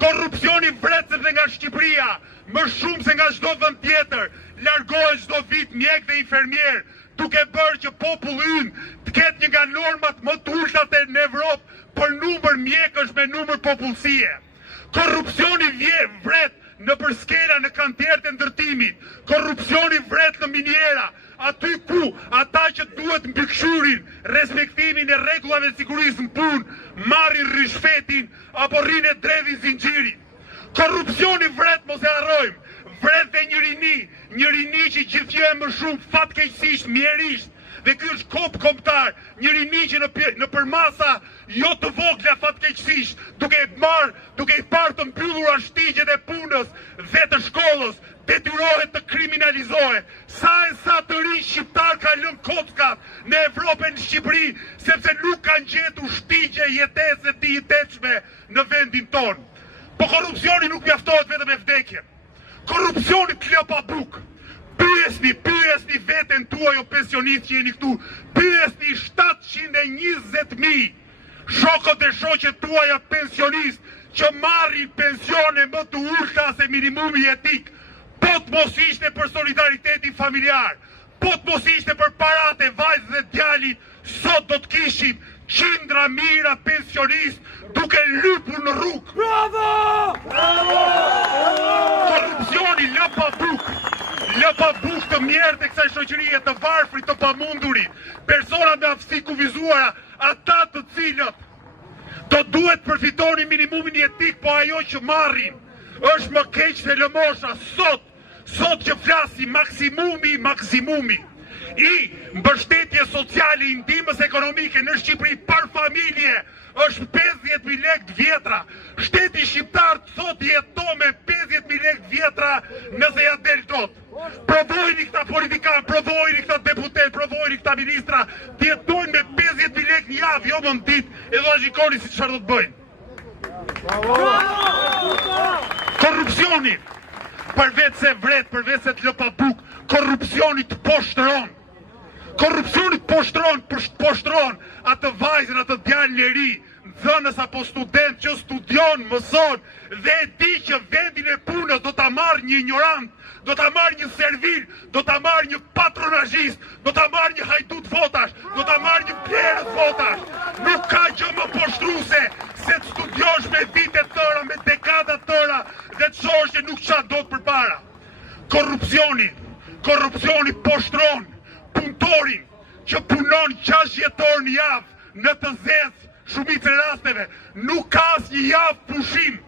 Korrupsioni vret sepse nga Shqipëria, më shumë se nga çdo vend tjetër, largohen çdo vit mjek dhe infermier, duke bërë që populli ynë të ketë një nga normat më të ulta në Evropë për numër mjekësh me numër popullsie. Korrupsioni vret në përskela në kantierët e ndërtimit, korrupsioni vret në miniera, aty ku ata që duhet mbikëqyrin respektimin e rregullave të sigurisë në punë, marrin rishfetin apo rrinë dredhin zinxhirin. Korrupsioni vret, mos e harrojmë, vret dhe një rini që gjithë më shumë fatkeqësisht, mjerisht, dhe ky është kop kombëtar, një rini që në përmasa jo të vogla fatkeqësisht, duke i parë të mbyllura shtigjet e punës dhe të shkollës, detyrohet të kriminalizohet. Sa e sa të rinj shqiptar ka lënë kockat në Evropë e në Shqipëri, sepse nuk kanë gjetur shtigje jetese të jeteshme në vendin tonë. Po korrupsioni nuk mjaftohet vetëm me vdekjen. Korrupsioni të lë pa bukë. Pyesni veten tuaj o pensionistë që jeni këtu. Pyesni 720.000 shokët e shoqet tuaja pensionistë që marrin pensione më të ulta se minimumi jetik. Po të mos ishte për solidaritetin familjar, po të mos ishte për paratë e vajzës dhe djalit, sot do të kishim qindra mira pensionistë duke lypur në rrugë. Bravo! Korrupsioni lë pa bukë të mjerë të kësaj shoqërie, të varfrit, të pamundurit, persona me aftësi kufizuara, ata të cilët do duhet përfitoni minimumin jetik, po ajo që marrin është më keq se lëmosha. Sot që flasi maksimumi i mbështetje sociale, i ndihmës ekonomike në Shqipëri për familje është 50.000 lekë vjetra. Shteti shqiptar sot jeton me 50.000 lekë vjetra nëse ja del dot. Provojni këta politikanë, provojni këta deputet, provojni këta ministra të jetojnë me 50.000 lekë një javë, jo më në ditë, e do shikoni si çfarë do të bëjnë. Korrupsioni, përveç se vret, përveç se të lë pa bukë, korrupsioni të poshtron. Korrupsioni të poshtron atë vajzën, atë djalin e ri, nxënës apo student që studion, mëson dhe e di që vendin e punës do ta marrë një ignorant, do ta marrë një servil, do ta marrë një patronazhist, do ta marrë një hajdut votash, do ta marrë një blerës votash. Nuk ka gjë më poshtruese se të studiosh me vite tëra, me dekada tëra dhe të shohësh që nuk qa do të përpara. Korrupsioni poshtron punëtorin që punon 6 jetor në javë në të zezë, shumicë e rasteve, nuk ka asnjë javë pushim.